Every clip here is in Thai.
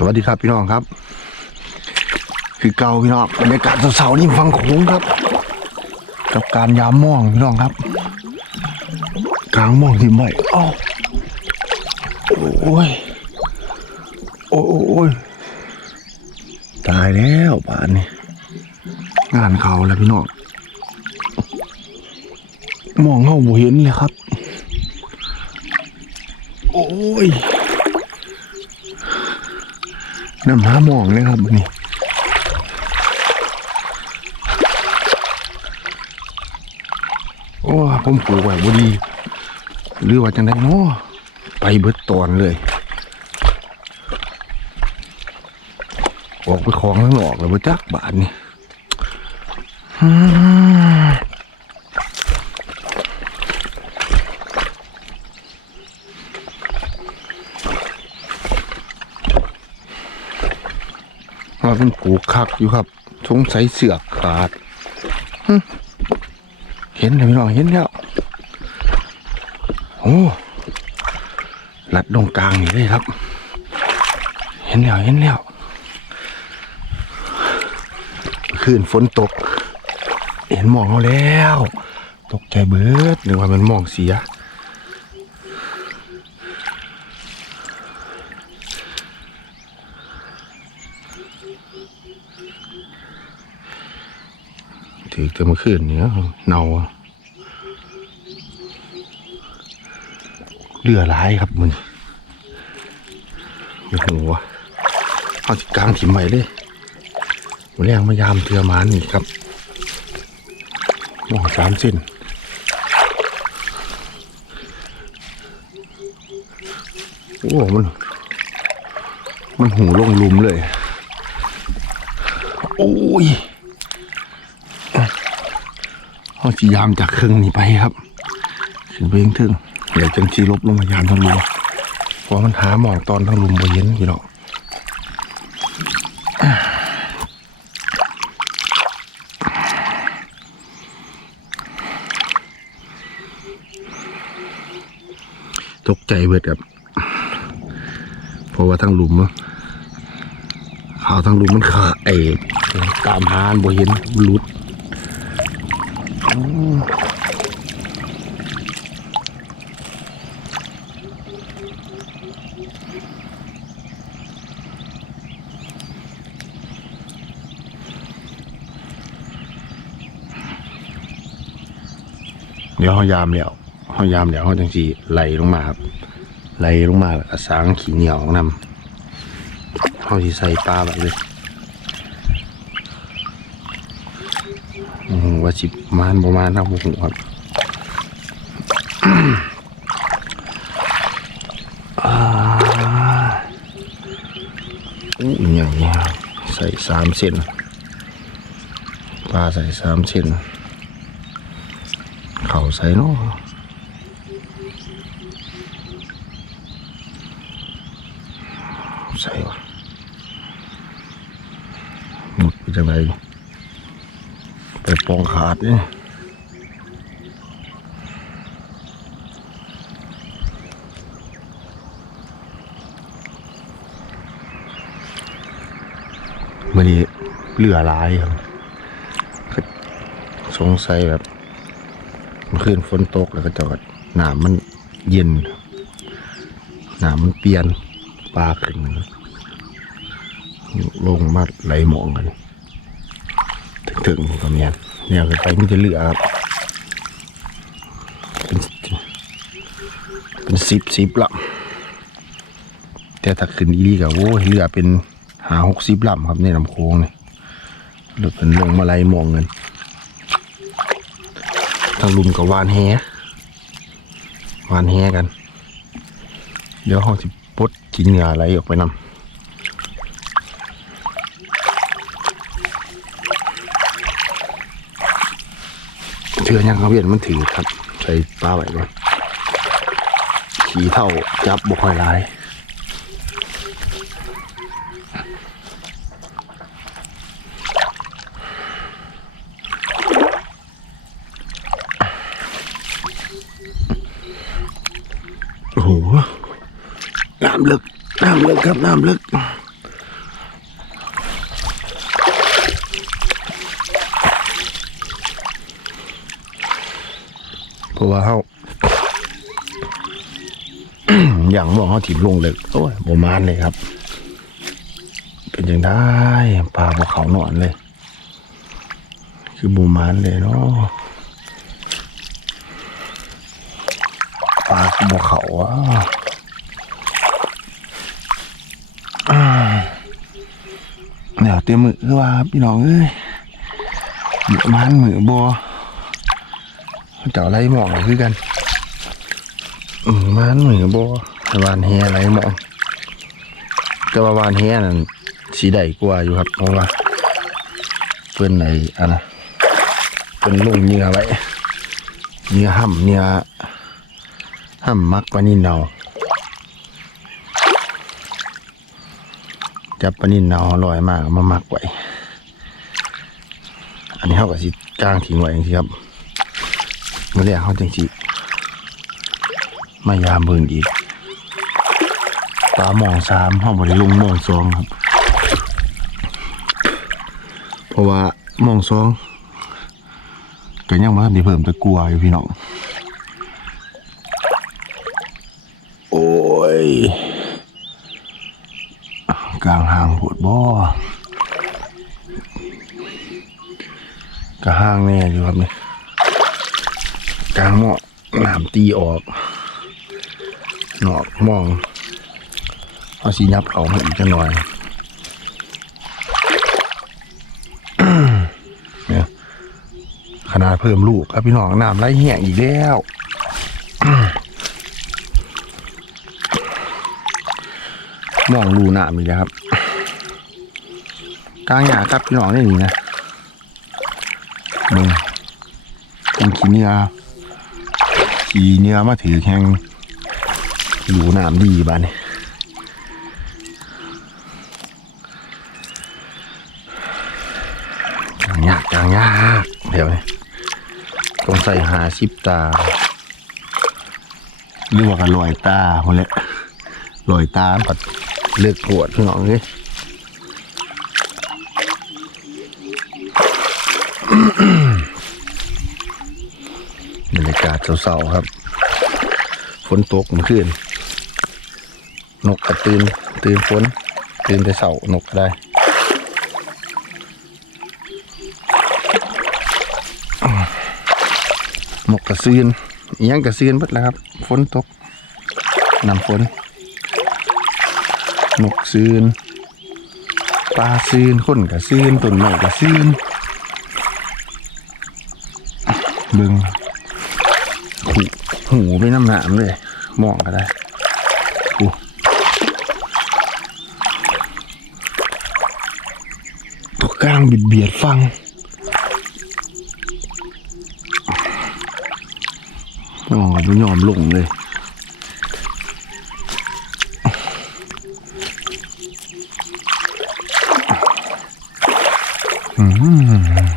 สวัสดีครับพี่น้องครับ คือเก่าพี่น้องบรรยากาศเสาๆนี่ฟังโขงครับ กับการยามม่องพี่น้องครับ กลางม่องที่ไม่อ้าวโอ้ยโอ้ยโอ้ยโอ้ยตายแล้วป่านนี้งานเขาแล้วพี่น้องมองเข้าบ่เห็นเลยครับ โอ้ย น้ำหาหมองเลยครับนี่โอ้ผมปลูกไว้บดี หรือว่าจังได้เนาะไปเบิดตอนเลยออกไปของข้างนอกเลยบ่จักบาทนี่ มว่าเป็นปลูกคักอยู่ครับสงสัยเสือกขาดเห็นเลยพี่น้องเห็นแล้วโอ้ลัดตรงกลางนี่เลยครับ เห็นแล้วเห็นแล้วคืนฝนตก เห็นหมองเขาแล้ว ตกใจเบิดหรือว่ามันหมองเสีย ถือจะมาคืนเนี้ยเนาเรือร้ายครับมันโอ้โหเอาจิกลางถิ่มใหม่เลยมแรงมายามเทือมานนี่ครับมองสามเส้นโอ้มัน มันหูลงลุมเลย โอ้ย เอาจียามจากครึ่งนี้ไปครับขึ้นไปยังถึงเดี๋ยวจังชีลบลงมายามทั้งลุมเพราะมันหาหมองตอนทั้งลุมบ่เย็นพี่น้องตกใจเบิดครับเพราะว่าทั้งลุมอะข่าวทั้งลุมมันขาไอ้ตามหานบ่เห็นมันหลุด เดี๋ยวเขายามแล้วเขายามแล้วเขาจังสีไหลลงมาครับไหลลงมาแล้วสางขี้เหนียวนำเขาสิใส่ปลาแบบเลยโอ้โห ว่าสิบมานประมาณเท่าหูครับอู้ใหญ่ใส่สามเส้นปลาใส่สามเส้นเขาใส่เนาะใส่วะหมดไปจากไหน ปองขาดเนี่ยมันนี้เหลือลายครับ สงสัยแบบคืนฝนตกแล้วก็จอดน้ำมันเย็นน้ำมันเปลี่ยนปลาขึ้นมันลงมาไหลหมองกัน ถึงๆก็เมียน เนี่ยคือไปมันจะเหลือครับเป็นเป็นสิบสิบลำแต่ถ้าขึ้นอีรีกับโอ้เหลือเป็นหาหกสิบลำครับในลำโค้งเนี่ยหรือเป็นลงมาไหลหมองกันทางลุมกับวานแฮวานแฮกัน เดี๋ยวเขาจะปดกินเหงื่ออะไรออกไปนำ เชื่อยังเขาเวียนมันถือครับ ใส่ปลาไว้ก่อนขี่เท่าจับบ่ค่อยลายโอ้โหน้ำลึกน้ำลึกครับน้ำลึก ว่าเขาอย่างมองเขาถิ่มลงเลยโอ้ยบมานเลยครับ เป็นยังได้ปลาบวเขาหนอนเลย คือบูมานเลยเนาะปลาคือบวเขาอะเดี๋ยวเตรียมมือคือว่าพี่น้องเอ้ยมือมันมือบัว เจ้าไรหมองคือกันมือมันมือบัววานเฮไรหมองแต่ว่าวานเฮนั่นสีใดกว่าอยู่ครับเพราะว่าเพื่อนในอันนะเป็นลงเนื้อไว้เนื้อห่ำเนื้อห่ำมักปลานินเนาจับปนินเนาอร่อยมากเอามามักไว้ อันนี้เขาก็สิกางทิ้งไว้เองที่ครับ เมื่อแรกเขาจังสิมายามเบิ่งอีกปลาหมองสามเขาบริลงมองสองครับ เพราะว่ามองสองก็ยังมาที่เพิ่มตะกัวอยู่พี่น้อง โอ้ย กลางหางปวดบ่กระห้างแน่อยู่ครับเนี่ย กลางหม้อน้ำตีออกหนอกมองเอาสียับเขามาอีกจะหน่อยเนี่ยขนาดเพิ่มลูกครับพี่น้องน้ำไหลแห้งอีกแล้วมองรูน้ำอีกแล้วครับกลางหยาครับพี่น้องได้นี่นะมึงเป็นขี้เนื้อ ขี้เนื้อมาถือแข่งรูน้ำดีบ้านนี่ยากกลางยากเดี๋ยวนี้ต้องใส่หาชิปตาหรือว่ากันลอยตาคนแหละลอยตามผัดเลือกปวดพี่น้องเลย บรรยากาศเศร้าๆครับ ฝนตกเมื่อคืนนกกระตื่นตื่นฝนตื่นแต่เสานกก็ได้นกกระซืนอิหยังกระซืนเบิดแล้วครับ ฝนตกน้ำฝนนกซืนปลาซืนคนกระซืนต้นไม้กระซืนเบึง หูหูไปน้ำหนามเลยมองก็ได้อู้ตัวกลางบิดเบียดฟังมองก็ไม่ยอมลงเลยอืม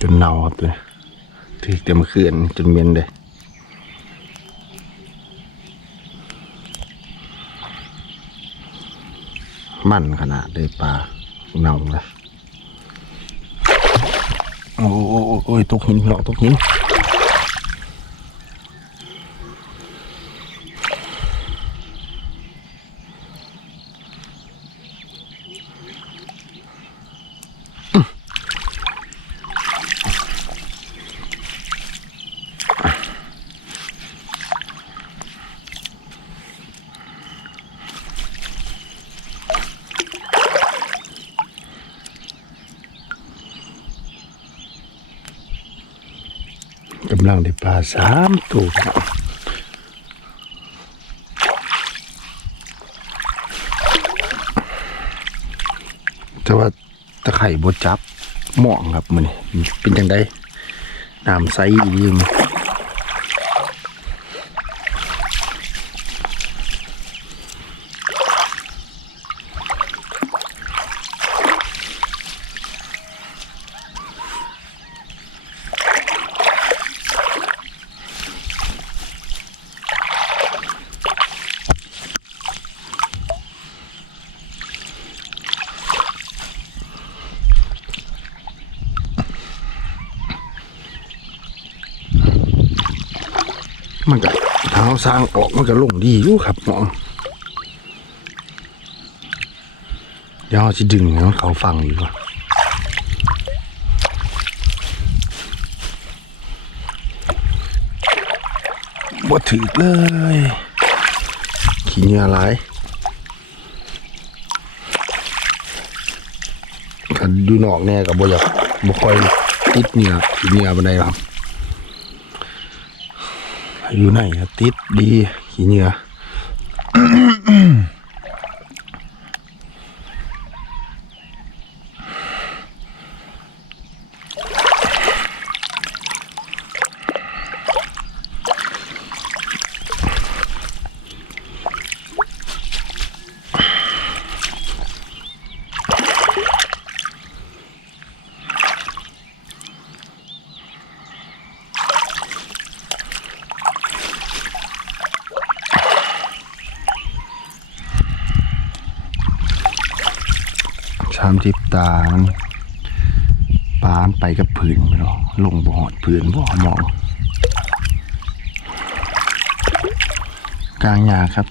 จนเน่าครับตัวที่เต็มเขื่อนจนเมียนเลยมันขนาดเลยปลาเน่าเลยโอ้โอ้โอ้โอ้ยตกหินหรอกตกหินกำลังได้ปลาสามตัวแต่ว่าตะไคร่บดจับหมองครับมันเป็นจังไดน้ำใสดีมั้ มันก็เท้าสร้างออกมันก็ลงดีอยู่ครับน้องเดี๋ยวเราจะดึงให้มันเขาฟังดีกว่าบ่ถือเลยขี้เหงื่อไหลายคันดูนอกแน่กับบ่อยากบ่ค่อยติดเหงื่อขี้เหงื่อบันไดครับ อยู่ไหนติดดีขี้เหงื่อ ชามจิบตามันปานไปกับผืนไปเนาะลงบ่หอดผืนบ่หมองกลางยาครับ